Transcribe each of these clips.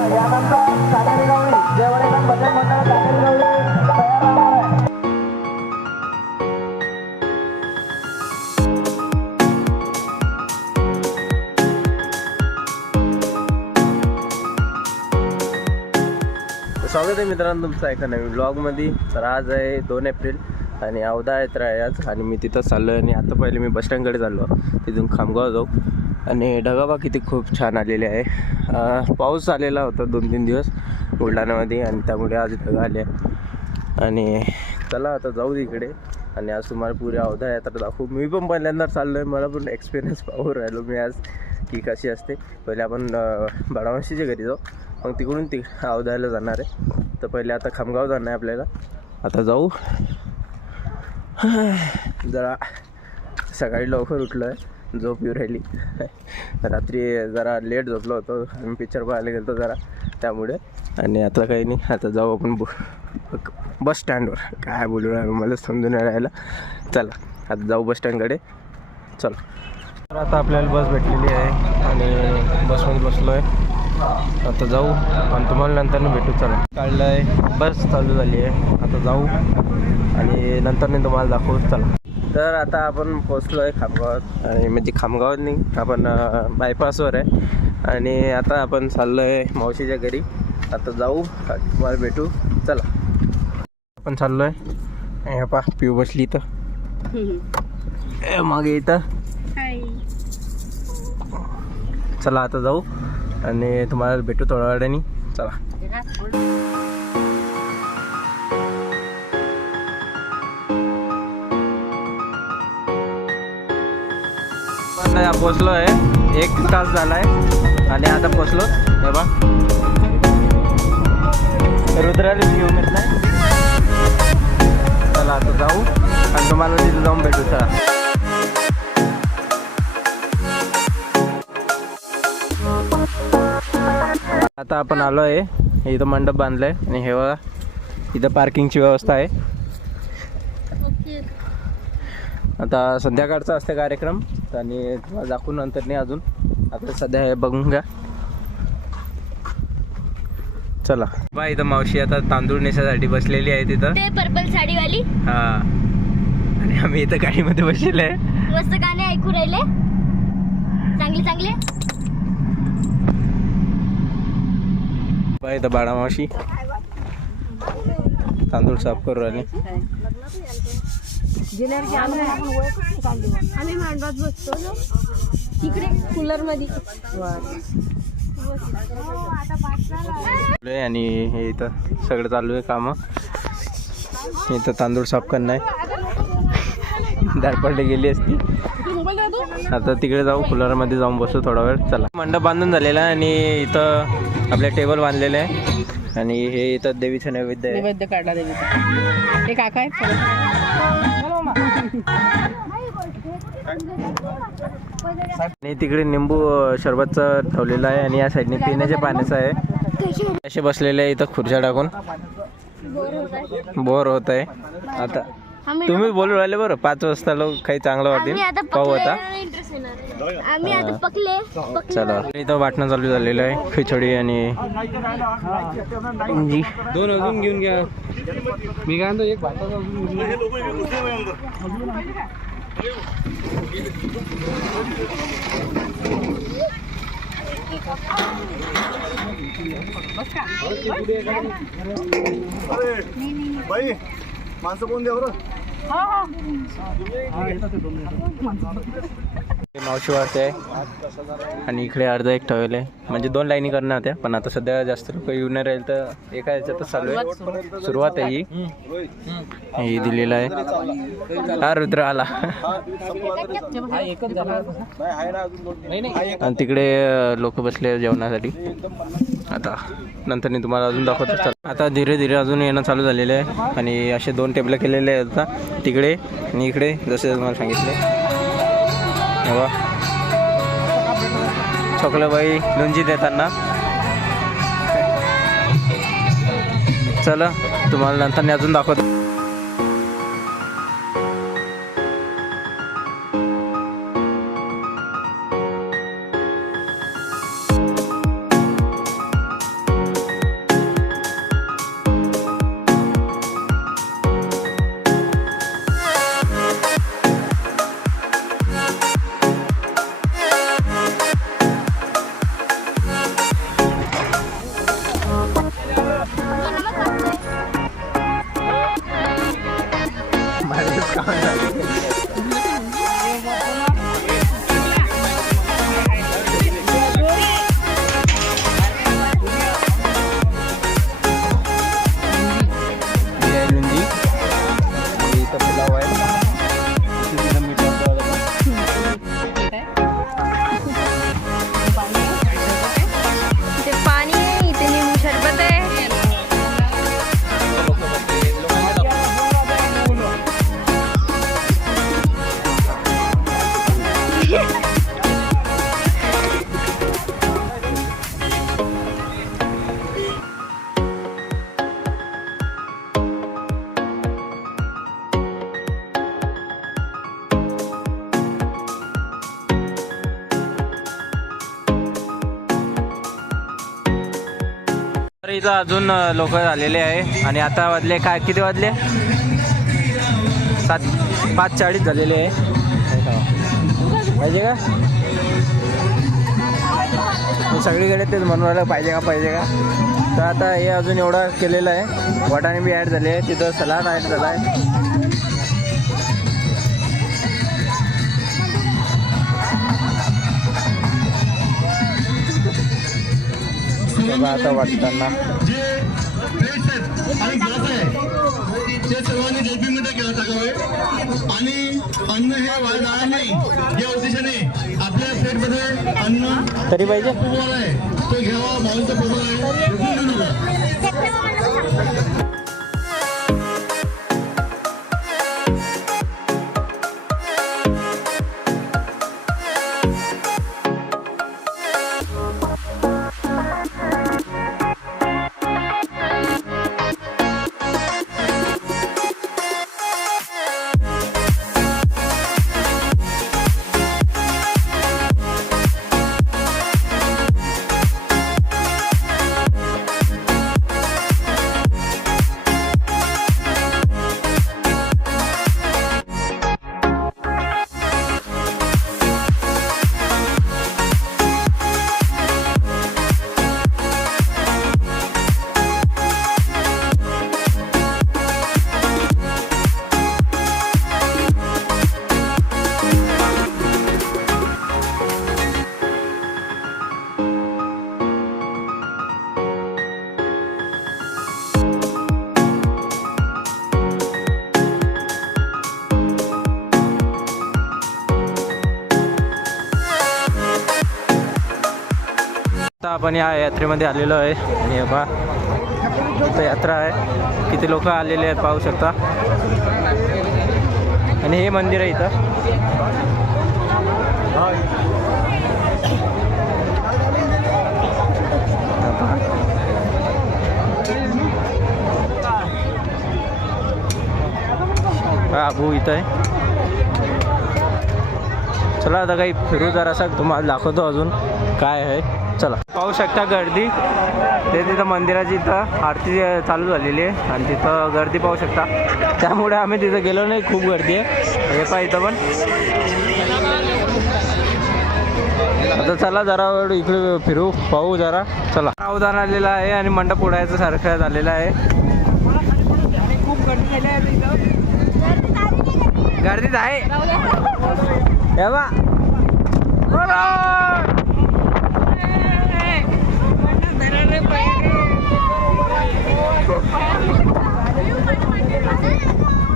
स्वागत आहे मित्रांनो तुमचं एका नवीन ब्लॉगमध्ये. तर आज आहे 2 एप्रिल आणि अवधा यात्रा आहे आज आणि मी तिथं चाललो आहे. आणि आता पहिले मी बसस्टँडकडे चाललो, तिथून खामगाव जाऊ. आणि ढगाबा किती खूप छान आलेले आहे. पाऊस आलेला होता 2-3 दिवस बुलढाण्यामध्ये आणि त्यामुळे आज ढगा आले. आणि चला आता जाऊ तिकडे आणि आज तुम्हाला पुरी अवधा यात्रा दाखवू. मी पण पहिल्यांदा चाललो आहे, मला पण एक्सपिरियन्स पाहू राहिलो मी आज की कशी असते. पहिले आपण बाळामाशीच्या घरी जाऊ, मग तिकडून अवधायला जाणार आहे. तर पहिले आता खामगाव जाणार आहे आपल्याला. आता जाऊ. जरा सकाळी लवकर उठलो आहे, झोप येऊ राहिली. रात्री जरा लेट झोपलो होतो, आम्ही पिक्चर पाहायला गेलो जरा त्यामुळे. आणि आता काही नाही, आता जाऊ आपण बस स्टँडवर. काय बोलू राहिलो मला समजून राहायला. चला आता जाऊ बस स्टँडकडे. चला. तर आता आपल्याला बस भेटलेली आहे आणि बसमध्ये बसलो आहे. आता जाऊ आणि तुम्हाला नंतर भेटू. चला काढलं आहे, बस चालू झाली आहे. आता जाऊ आणि नंतर तुम्हाला दाखवू. चला. तर आता आपण पोचलो आहे खामगावात, आणि म्हणजे खामगावात नाही, आपण बायपासवर आहे. आणि आता आपण चाललो आहे मावशीच्या घरी. आता जाऊ आणि तुम्हाला भेटू. चला आपण चाललो आहे. हे पा पिऊ बसली इथं मागे इथं. चला आता जाऊ आणि तुम्हाला भेटू थोड्या वेळाने. चला. पोचलो आहे, 1 तास झाला आहे आणि आता पोचलो. हे बा रुद्राला घेऊन येत नाही. चला आता जाऊ आणि तुम्हाला तिथे जाऊन भेटू. चला. आता आपण आलो आहे, इथं मंडप बांधलं आहे आणि हे बघा इथं पार्किंगची व्यवस्था आहे. आता संध्याकाळचा असते कार्यक्रम आणि तुम्हाला दाखवून नंतर नाही अजून. आता सध्या हे बघून घ्या. चला बा इथं मावशी आता तांदूळ नेसासाठी बसलेली आहे तिथं, ते पर्पल साडीवाली. हा. आणि आम्ही इथं गाडीमध्ये बसलेलो आहे, मस्त गाणे ऐकू राहिले चांगले चांगले. बा इथं बाळा मावशी तांदूळ साफ करू राहिले. आम्ही मांडवात बसतो तिकडे कूलर मध्ये. आणि हे इथं सगळं चालू आहे काम. इथं तांदूळ साफ करणं आहे. दारपडले गेली असती. आता तिकडे जाऊ, कूलरमध्ये जाऊन बसू थोडा वेळ. चला. मंडप बांधून झालेला आहे आणि इथं आपल्या टेबल बांधलेले आहे. आणि हे इथं देवीचं नैवेद्य आहे. नैवेद्य काढला देवीचा. हे काका आहेत. आणि तिकडे निंबू सरबतचं ठेवलेलं आहे आणि या साईडने पिण्याच्या पाण्याचं आहे. असे बसलेले आहे इथं खुर्च्या टाकून. बोर होत आहे. आता तुम्ही बोलू राहिले बरं. 5 वाजता लोक काही चांगलं वाटेल पाहू. आता आम्ही आता पकले. चला. इथं वाटणं चालू झालेलं आहे, खिचडी आणि 2 अजून घेऊन घ्या. मी काय म्हणतो, एक भाताचा बाई माणसं कोण द्या बरं. मावशी वाटते आहे आणि इकडे अर्धा एक ठेवले आहे. म्हणजे 2 लाईनी करणार होत्या, पण आता सध्या जास्त लोक येऊन नाही राहील तर एका ह्याच्यातच चालू आहे. सुरुवात आहे ही दिलेलं आहे. हा रुद्र आला. आणि तिकडे लोक बसले जेवणासाठी. आता नंतर तुम्हाला अजून दाखवतो. चला. आता धीरे धीरे अजून येणं चालू झालेलं आहे आणि असे 2 टेबल केलेले आहेत आता तिकडे आणि इकडे, जसे तुम्हाला सांगितले. छोकलबाई लुंजी देताना. चला तुम्हाला नंतर अजून दाखवतो. तर इथं अजून लोक झालेले आहे आणि आता वाजले काय किती वाजले 5:40 झालेले आहे पाहिजे का सगळीकडे तेच म्हणून राहिलं पाहिजे का तर आता हे अजून एवढं केलेलं आहे वाटाणे बी ॲड झाले आहे तिथं सलाड ॲड झाला आहे आता वाटताना आणि ग्लास आहे ते सर्वांनी डोपीमध्ये केलं टाकावे आणि अन्न हे वाया जाणार नाही या उद्देशाने आपल्या प्लेटमध्ये अन्न तरी पाहिजे आहे तो घ्यावा माऊलीचा फोटो आहे घेऊन देऊ नका. आता आपण या यात्रेमध्ये आलेलो आहे आणि हे पहा इथं यात्रा आहे किती लोक आलेले आहेत पाहू शकता आणि हे मंदिर आहे इथं अबू इथं आहे चला आता काही फिरू जरासा तुम्हाला दाखवतो अजून काय आहे चला पाहू शकता गर्दी ते तिथं मंदिराची इथं आरती चालू झालेली आहे आणि तिथं गर्दी पाहू शकता त्यामुळे आम्ही तिथं गेलो नाही खूप गर्दी आहे हे पहा इथं पण आता चला जरा इकडे फिरू पाहू जरा चला अवधान आलेलं आहे आणि मंडप उडायचं सारखं झालेलं आहे खूप गर्दीत आहे हे बा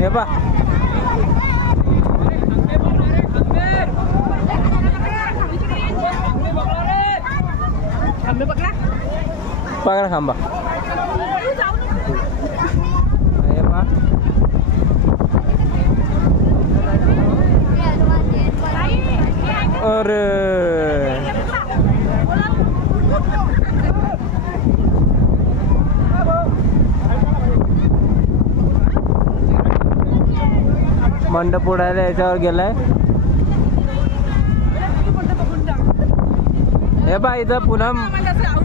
हे बा पकड़ा खांबा हे बा और मंडप उडायला याच्यावर गेलाय हे बा इथं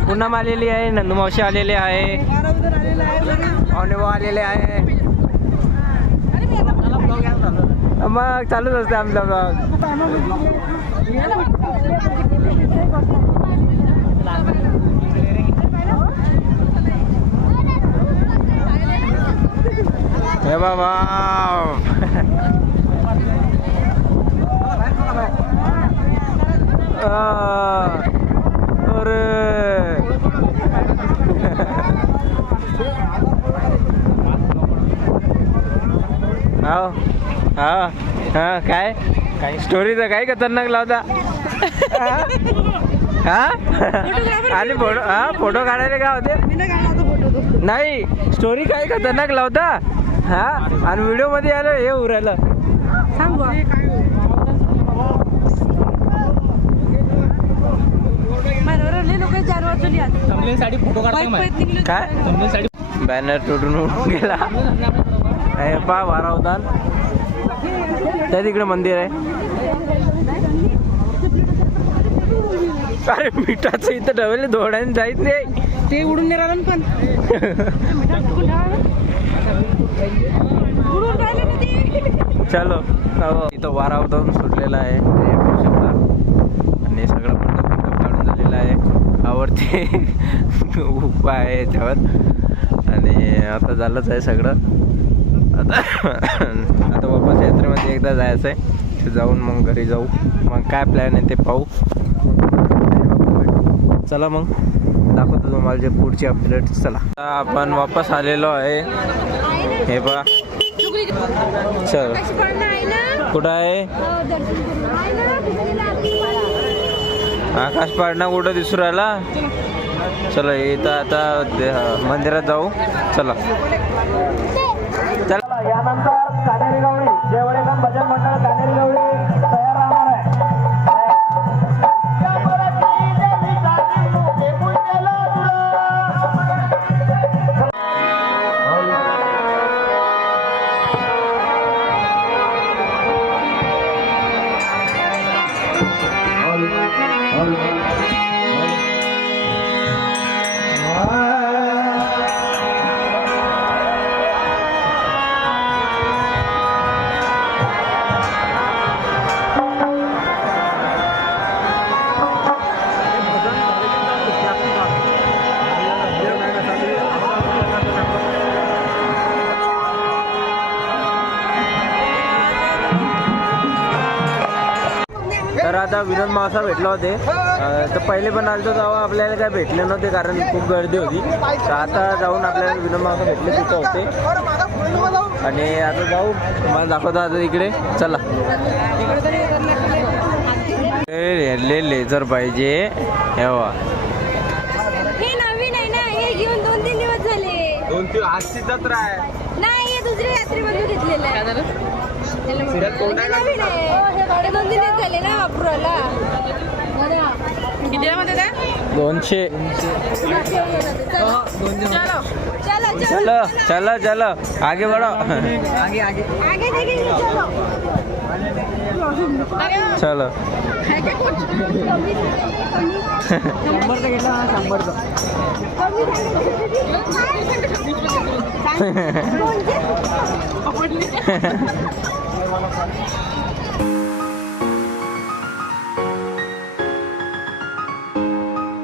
पूनम आलेली आहे नंदू मावशी आलेले आहे भाऊ आलेले आहे मग चालूच असते आमचा ब्लॉग हे बाबा अरे हां हां हां काय काय स्टोरीचं काय खतरनाक लावता हा आणि फोटो फोटो काढायला काय होते नाही स्टोरी काय खतरनाक लावता हा आणि व्हिडिओ मध्ये आलं हे उरायला सांग काय बॅनर तुटून उडून गेला हे पा वारावदान त्या तिकडे मंदिर आहे अरे मिठाचं इथं डबल धोड्याने जायच नाही ते उडून नाही राहिलं पण उडून राहिलं ना ते. चलो इथं वारा उठवून सुटलेला आहे हे बघू शकता. आणि सगळं मंडप काढून झालेलं आहे. आवडते उभा आहे याच्यावर. आणि आता झालंच आहे सगळं. आता वापस यात्रेमध्ये एकदा जायचं आहे. जाऊन मग घरी जाऊ. मग काय प्लॅन आहे ते पाहू. चला मग दाखवतो तुम्हाला जे पुढची अपडेट. चला आता आपण वापस आलेलो आहे. हे पहा चल कुठं आहे आकाश पाळणा कुठं दिसू राहिला. चला इथं आता मंदिरात जाऊ. चला चला. यानंतर कानेरी गवळी जेवढेकम भजन मंडळ कानेरी गवळी तयार राहणार आहे. तर आता विनोद मावसा भेटला होते. तर पहिले पण आलतो तेव्हा आपल्याला काय भेटले नव्हते कारण खूप गर्दी होती. तर आता जाऊन आपल्याला विनोद मावसा भेटले तिथं होते. आणि आता जाऊ तुम्हाला दाखवतो आता इकडे. चला लेझर पाहिजे हेवा. हे नवीन आहे ना हे घेऊन 2-3 दिवस झाले. 2-3 आजची जत्रा आहे. नाही हे दुसऱ्या यात्रेमधून घेतलेलं आहे. नवीन आहे. हे 2-3 दिवस झाले ना वापरायला. किती मध्ये काय 200. चलो चलो चलो चलो आगे बढ़ो. आगे देखिए चलो है क्या कुछ नंबर का कितना 100 का